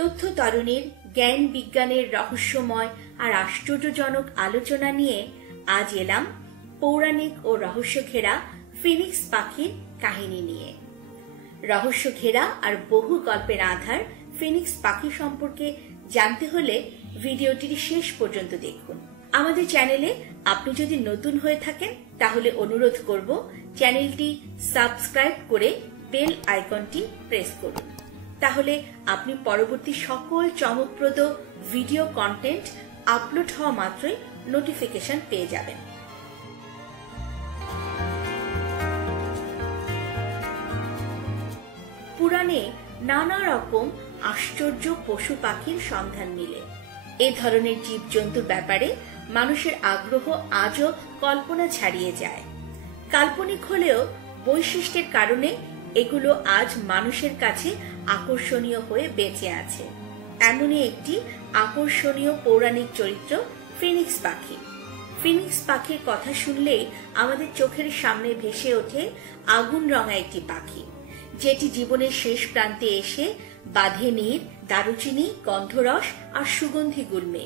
তথ্য তরুণীর জ্ঞান বিজ্ঞানের রহস্যময় আর আশ্চর্যজনক আলোচনা নিয়ে আজ এলাম পৌরাণিক ও রহস্য ঘেরা ফিনিক্স পাখির কাহিনী নিয়ে। রহস্য ঘেরা আর বহু গল্পের আধার ফিনিক্স পাখি সম্পর্কে জানতে হলে ভিডিওটির শেষ পর্যন্ত দেখুন। আমাদের চ্যানেলে আপনি যদি নতুন হয়ে থাকেন তাহলে অনুরোধ করব চ্যানেলটি সাবস্ক্রাইব করে বেল আইকনটি প্রেস করুন। তাহলে আপনি পরবর্তী সকল চমকপ্রদ ভিডিও কন্টেন্ট আপলোড হওয়া মাত্রই নোটিফিকেশন পেয়ে যাবেন। পুরাণে নানা রকম আশ্চর্য পশু পাখির সন্ধান মিলে। এ ধরনের জীবজন্তুর ব্যাপারে মানুষের আগ্রহ আজও কল্পনা ছাড়িয়ে যায়। কাল্পনিক হলেও বৈশিষ্ট্যের কারণে এগুলো আজ মানুষের কাছে আকর্ষণীয় হয়ে বেঁচে আছে। এমনই একটি আকর্ষণীয় পৌরাণিক চরিত্র ফিনিক্স পাখি। ফিনিক্স পাখির কথা শুনলেই আমাদের চোখের সামনে ভেসে ওঠে আগুন রঙা একটি পাখি, যেটি জীবনের শেষ প্রান্তে এসে বাঁধে নীর, দারুচিনি, গন্ধরস আর সুগন্ধি গুল্মে।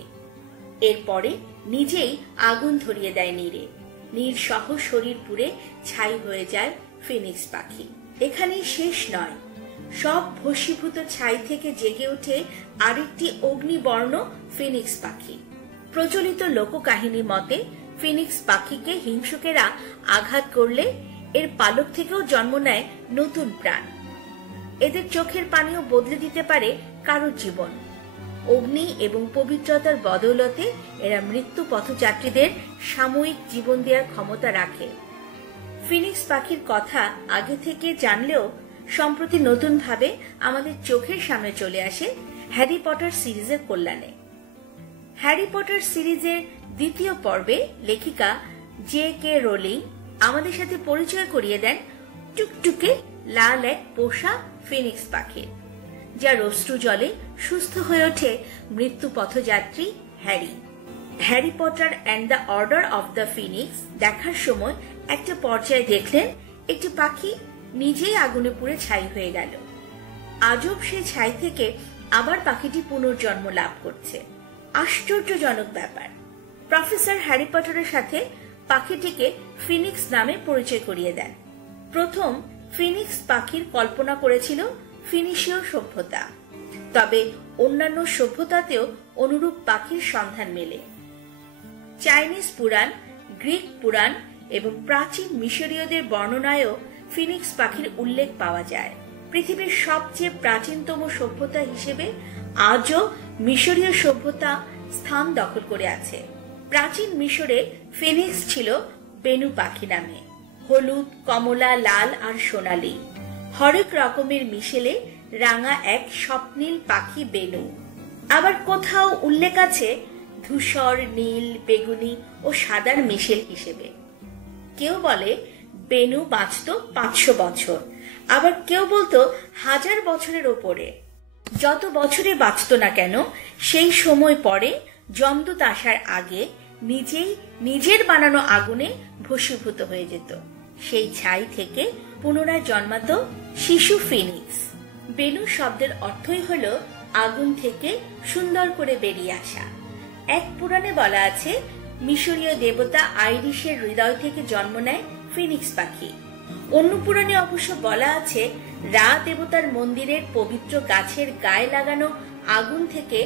এরপরে নিজেই আগুন ধরিয়ে দেয় নীরে। নীর সহ শরীর পুড়ে ছাই হয়ে যায় ফিনিক্স পাখি। এখানেই শেষ নয়, সব ভস্মীভূত ছাই থেকে জেগে ওঠে আরেকটি অগ্নিবর্ণ ফিনিক্স পাখি। প্রচলিত লোককাহিনী মতে ফিনিক্স পাখিকে হিংসুকেরা আঘাত করলে এর পালক থেকেও জন্ম নেয় নতুন প্রাণ। এদের চোখের পানিও বদলে দিতে পারে কারোর জীবন। অগ্নি এবং পবিত্রতার বদৌলতে এরা মৃত্যু পথযাত্রীদের সাময়িক জীবন দেওয়ার ক্ষমতা রাখে। ফিনিক্স পাখির কথা আগে থেকে জানলেও সম্প্রতি নতুন ভাবে আমাদের চোখের সামনে চলে আসে হ্যারি পটার সিরিজের কল্যাণে। হ্যারি পটার সিরিজের দ্বিতীয় পর্বে লেখিকা J.K. রোলিং আমাদের সাথে পরিচয় করিয়ে দেন টুকটুকে লাল এক পোষা ফিনিক্স পাখির, যার অশ্রু জলে সুস্থ হয়ে ওঠে মৃত্যু পথযাত্রী Harry. Harry Potter and the Order of the Phoenix দেখার সময় একটা পর্যায়ে দেখলেন একটি পাখি নিজেই আগুনে পুড়ে ছাই হয়ে গেল। আজব সেই ছাই থেকে আবার পাখিটি পুনর্জন্ম লাভ করছে। আশ্চর্যজনক ব্যাপার। প্রফেসর হ্যারি পটারের সাথে পাখিটিকে ফিনিক্স নামে পরিচয় করিয়ে দেন। প্রথম ফিনিক্স পাখির কল্পনা করেছিল ফিনিশীয় সভ্যতা, তবে অন্যান্য সভ্যতাতেও অনুরূপ পাখির সন্ধান মেলে। চাইনিজ পুরাণ, গ্রিক পুরাণ এবং প্রাচীন মিশরীয়দের বর্ণনায়ও ফিনিক্স পাখির উল্লেখ পাওয়া যায়। পৃথিবীর সবচেয়ে প্রাচীনতম সভ্যতা হিসেবে আজও মিশরীয় সভ্যতা স্থান দখল করে আছে। প্রাচীন মিশরে ফিনিক্স ছিল বেনু পাখি নামে। হলুদ, কমলা, লাল আর সোনালী হরেক রকমের মিশেলে রাঙা এক স্বপ্নীল পাখি বেনু। আবার কোথাও উল্লেখ আছে ধূসর, নীল, বেগুনি ও সাদার মিশেল হিসেবে। কেউ বলে বেনু বাঁচত 500 বছর, আবার কেউ বলতো 1000 বছরের ওপরে। যত বছরে বাঁচত না কেন, সেই সময় পরে যমদূত আসার আগে নিজেই নিজের বানানো আগুনে ভস্মীভূত হয়ে যেত। সেই ছাই থেকে পুনরায় জন্মাত শিশু ফিনিক্স। বেনু শব্দের অর্থই হলো আগুন থেকে সুন্দর করে বেরিয়ে আসা। এক পুরাণে বলা আছে মিশরীয় দেবতা আইরিসের হৃদয় থেকে জন্ম নেয় ফিনিক্স পাখি। অন্য পুরাণে অবশ্য বলা আছে রা দেবতার মন্দিরের পবিত্র গাছের গায়ে লাগানো আগুন থেকে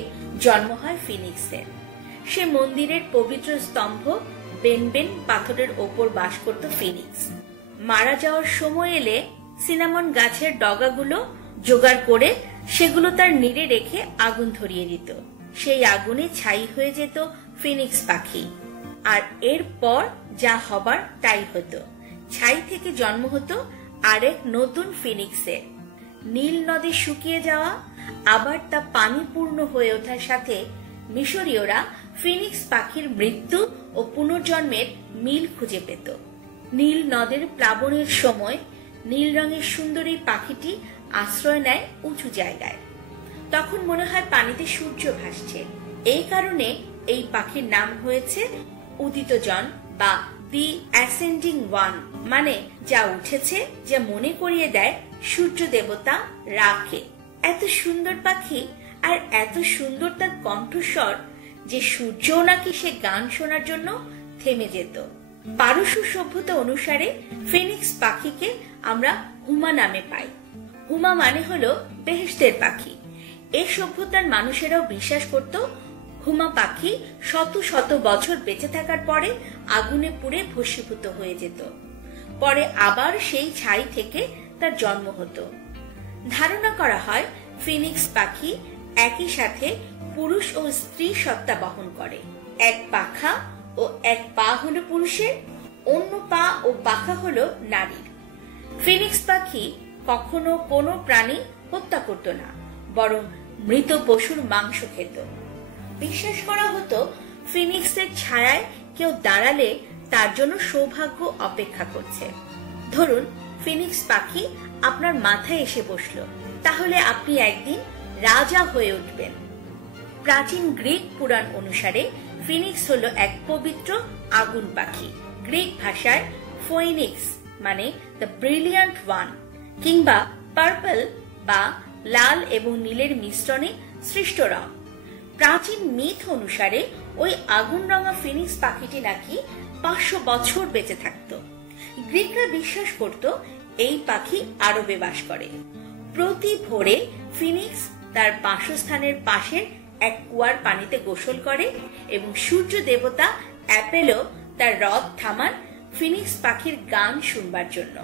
জন্ম হয় ফিনিক্সের। সে মন্দিরের পবিত্র স্তম্ভ বেনবেন পাথরের ওপর বাস করত ফিনিক্স। মারা যাওয়ার সময় এলে সিনামন গাছের ডগাগুলো জোগাড় করে সেগুলো তার নীড়ে রেখে আগুন ধরিয়ে দিত। সেই আগুনে ছাই হয়ে যেত ফিনিক্স পাখি। আর এরপর যা হবার তাই হতো। ছাই থেকে জন্ম হতো আরেক নতুন ফিনিক্সের। নীল নদে শুকিয়ে যাওয়া আবার তা পানিপূর্ণ হয়ে ওঠার সাথে মিশরীয়রা ফিনিক্স পাখির মৃত্যু ও পুনর্জন্মের মিল খুঁজে পেত। নীল নদের প্লাবনের সময় নীল রঙের সুন্দরী পাখিটি আশ্রয় নেয় উঁচু জায়গায়। তখন মনে হয় পানিতে সূর্য ভাসছে। এই কারণে এই পাখির নাম হয়েছে উদিতজন বা দি অ্যাসেন্ডিং ওয়ান, মানে যা উঠেছে, যা মনে করিয়ে দেয় সূর্য দেবতা রাকে। এত সুন্দর পাখি আর এত সুন্দর তার কণ্ঠস্বর যে সূর্যও নাকি সে গান শোনার জন্য থেমে যেত। পারস্য সভ্যতা অনুসারে ফিনিক্স পাখিকে আমরা হুমা নামে পাই। হুমা মানে হলো বেহেশতের পাখি। এই সভ্যতার মানুষেরাও বিশ্বাস করত হুমা পাখি শত শত বছর বেঁচে থাকার পরে আগুনে পুড়ে ভস্মীভূত হয়ে যেত, পরে আবার সেই ছাই থেকে তার জন্ম হতো। ধারণা করা হয় ফিনিক্স পাখি একই সাথে পুরুষ ও স্ত্রী সত্তা বহন করে। এক পাখা ও এক পা হলো পুরুষের, অন্য পা ও পাখা হলো নারীর। ফিনিক্স পাখি কখনো কোনো প্রাণী হত্যা করত না, বরং মৃত পশুর মাংস খেত। বিশ্বাস করা হতো ফিনিক্সের ছায়ায় কেউ দাঁড়ালে তার জন্য সৌভাগ্য অপেক্ষা করছে। ধরুন ফিনিক্স পাখি আপনার মাথায় এসে বসলো, তাহলে আপনি একদিন রাজা হয়ে উঠবেন। প্রাচীন গ্রিক পুরাণ অনুসারে ফিনিক্স হলো এক পবিত্র আগুন পাখি। গ্রিক ভাষায় ফোইনিক্স মানে দ্য ব্রিলিয়ান্ট ওয়ান কিংবা পার্পল বা লাল এবং নীলের মিশ্রণে সৃষ্ট রং। প্রাচীন মিথ অনুসারে ওই আগুন রঙা ফিনিক্স পাখিটি নাকি 500 বছর বেঁচে থাকত। গ্রিকরা বিশ্বাস করত এই পাখি আরবে বাস করে। প্রতি ভোরে ফিনিক্স তার বাসস্থানের পাশের এক কুয়ার পানিতে গোসল করে এবং সূর্য দেবতা অ্যাপেলো তার রথ থামান ফিনিক্স পাখির গান শুনবার জন্য।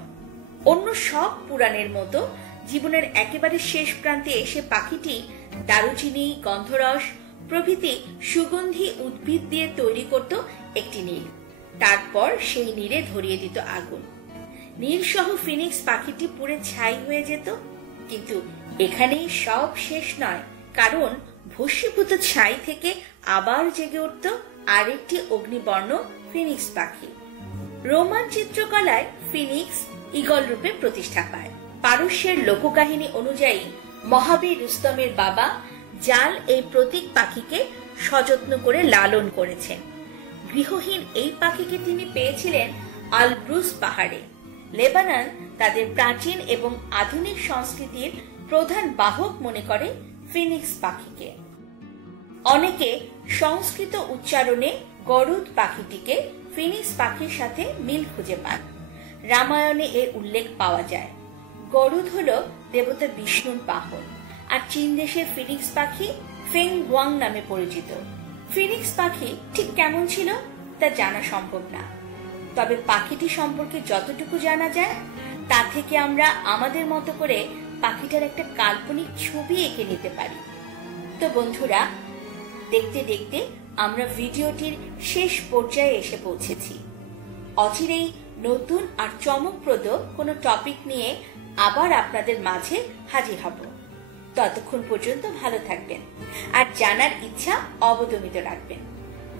অন্য সব পুরাণের মতো জীবনের একেবারে শেষ প্রান্তে এসে পাখিটি দারুচিনি, গন্ধরস প্রভৃতি সুগন্ধি উদ্ভিদ দিয়ে তৈরি করত একটি নীড়। তারপর সেই নীড়ে ধরিয়ে দিত আগুন। নীড় সহ ফিনিক্স পাখিটি পুড়ে ছাই হয়ে যেত। কিন্তু এখানেই সব শেষ নয়, কারণ ভস্মীভূত ছাই থেকে আবার জেগে উঠত আরেকটি অগ্নিবর্ণ ফিনিক্স পাখি। রোমান চিত্রকলায় ফিনিক্স ঈগল রূপে প্রতিষ্ঠা পায়। পারস্যের লোককাহিনী অনুযায়ী মহাবীর রুস্তমের বাবা জাল এই প্রতীক পাখিকে সযত্ন করে লালন করেছেন। গৃহহীন এই পাখিকে তিনি পেয়েছিলেন আলব্রুস পাহাড়ে। লেবানন তাদের প্রাচীন এবং আধুনিক সংস্কৃতির প্রধান বাহক মনে করে ফিনিক্স পাখিকে। অনেকে সংস্কৃত উচ্চারণে গরুড পাখিটিকে ফিনিক্স পাখির সাথে মিল খুঁজে পান। রামায়ণে এর উল্লেখ পাওয়া যায়। গরুড হলো দেবতা বিষ্ণুর বাহন, আর চীন দেশের ফিনিক্স পাখি ফেং গুয়াং নামে পরিচিত। ফিনিক্স পাখি ঠিক কেমন ছিল তা জানা সম্ভব না, তবে পাখিটি সম্পর্কে যতটুকু জানা যায় তা থেকে আমরা আমাদের মতো করে পাখিটার একটা কাল্পনিক ছবি এঁকে নিতে পারি। তো বন্ধুরা, দেখতে দেখতে আমরা ভিডিওটির শেষ পর্যায়ে এসে পৌঁছেছি। অচিরেই নতুন আর চমকপ্রদ কোনো টপিক নিয়ে আবার আপনাদের মাঝে হাজির হব। ততক্ষণ পর্যন্ত ভালো থাকবেন আর জানার ইচ্ছা অবদমিত রাখবেন।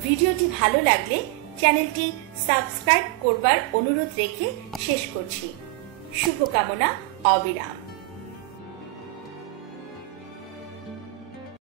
ভিডিওটি ভালো লাগলে চ্যানেলটি সাবস্ক্রাইব করবার অনুরোধ রেখে শেষ করছি। শুভকামনা, অবিরাম।